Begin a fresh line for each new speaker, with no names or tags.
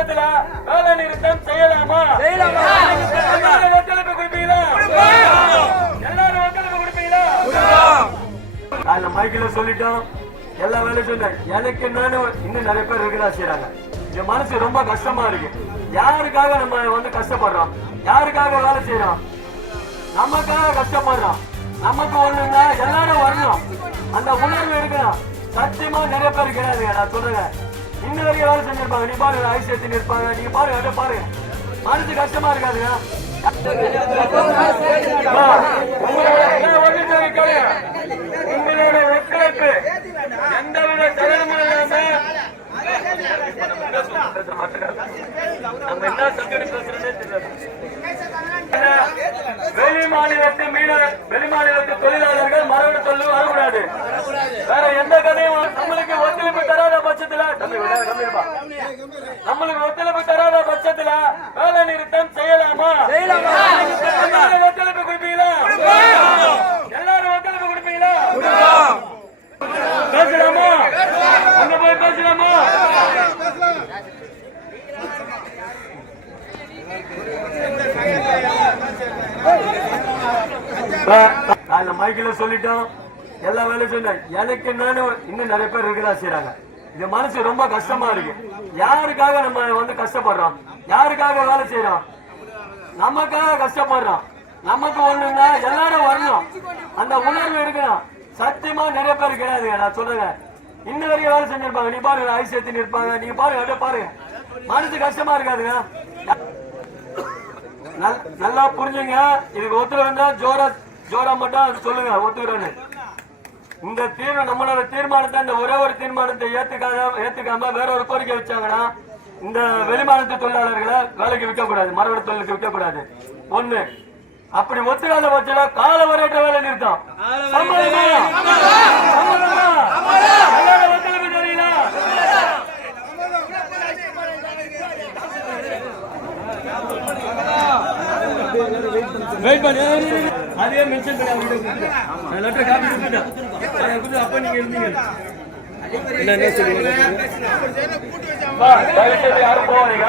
பட்சத்துல வேலை நிறுத்தம் செய்யலாமா? செய்யலாமா? கொடுப்பீங்களா? எல்லாரும் ஒத்துழைப்பு கொடுப்பீங்களா? அதுல மைக்கில சொல்லிட்டோம். எல்லா வேலை சொன்னேன் எனக்கு என்னன்னு இன்னும் நிறைய பேர் இருக்குதான் செய்யறாங்க என் மனசு ரொம்ப கஷ்டமா இருக்கு. யாருக்காக நம்ம வந்து கஷ்டப்படுறோம்? யாருக்காக வேலை செய்யறோம் நமக்காக கஷ்டப்படுறோம். நமக்கு ஒண்ணுன்னா எல்லாரும் வரணும். அந்த உணர்வு இருக்கணும். சத்தியமா நிறைய பேர் கிடையாது நான் சொல்றேன் இன்ன வரைக்கும் வேலை செஞ்சிருப்பாங்க. நீ பாருங்க ஐஸ் ஏத்தி இருப்பாங்க. நீங்க பாருங்க அதை பாருங்க மனசு கஷ்டமா இருக்காதுங்க. உங்களோட ஒத்துழைப்பு. எந்தவித வெளி மாநிலத்து மீனவ வெளி மாநிலத்து தொழிலாளர்கள் மரபணு தொழில் வரக்கூடாது வேற எந்த கதையும் நம்மளுக்கு ஒத்துழைப்பு தராத பட்சத்துல தம்பி, விட, தம்பி, இருப்பா. நம்மளுக்கு ஒத்துழைப்பு தராத பட்சத்துல வேலை நிறுத்தம் செய்யலாமா? எல்லாரும் ஒத்துழைப்பு கொடுப்பீங்களா? எல்லாரும் ஒத்துழைப்பு கொடுப்பீங்களா? பேசலாமா? அங்க போய் பேசலாமா? அந்த மைக்கில சொல்லிட்டோம். எல்லா வேலையும் சொன்னேன். எனக்கு என்னன்னு இன்னும் நிறைய பேர் இருக்கதான் செய்யறாங்க இந்த மனசு ரொம்ப கஷ்டமா இருக்கு. யாருக்காக நம்ம வந்து கஷ்டப்படுறோம்? யாருக்காக வேலை செய்யறோம் நமக்காக கஷ்டப்படுறோம். நமக்கு ஒண்ணுன்னா எல்லாரும் வரணும். அந்த உணர்வு இருக்கணும் சத்தியமா நிறைய பேர் கிடையாதுங்க நான் சொல்லுங்க இன்ன வரைக்கும் வேலை செஞ்சிருப்பாங்க. நீ பாருங்க ஐஸ் ஏத்தி இருப்பாங்க. நீங்க பாருங்க அப்படியே பாருங்க. மனசு கஷ்டமா இருக்காதுங்க. நல்- நல்லா புரிஞ்சுங்க. இதுக்கு ஒத்துழைப்பு இருந்தா ஜோரா ஜோரா மட்டும் சொல்லுங்க ஒத்துக்கிறேன்னு. இந்த தீர்வு நம்மளோட தீர்மானத்தை இந்த ஒரே ஒரு தீர்மானத்தை ஏத்துக்காத ஏத்துக்காம வேற ஒரு கோரிக்கை வச்சாங்கன்னா இந்த வெளிமாநில தொழிலாளர்களை வேலைக்கு விற்க கூடாது மரபணு தொழிலுக்கு விற்க கூடாது ஒண்ணு அப்படி ஒத்துக்காத பட்சம் கால வரையற்ற வேலை நிறுத்தம்? வெயிட் பண்ணு அதே மென்ஷன் பண்ணி அவர்கிட்ட லெட்டர் காப்பி கொடுத்துட்டேன். அப்ப நீங்க இருந்தீங்க என்ன செய்து யாரும் போகாதீங்க.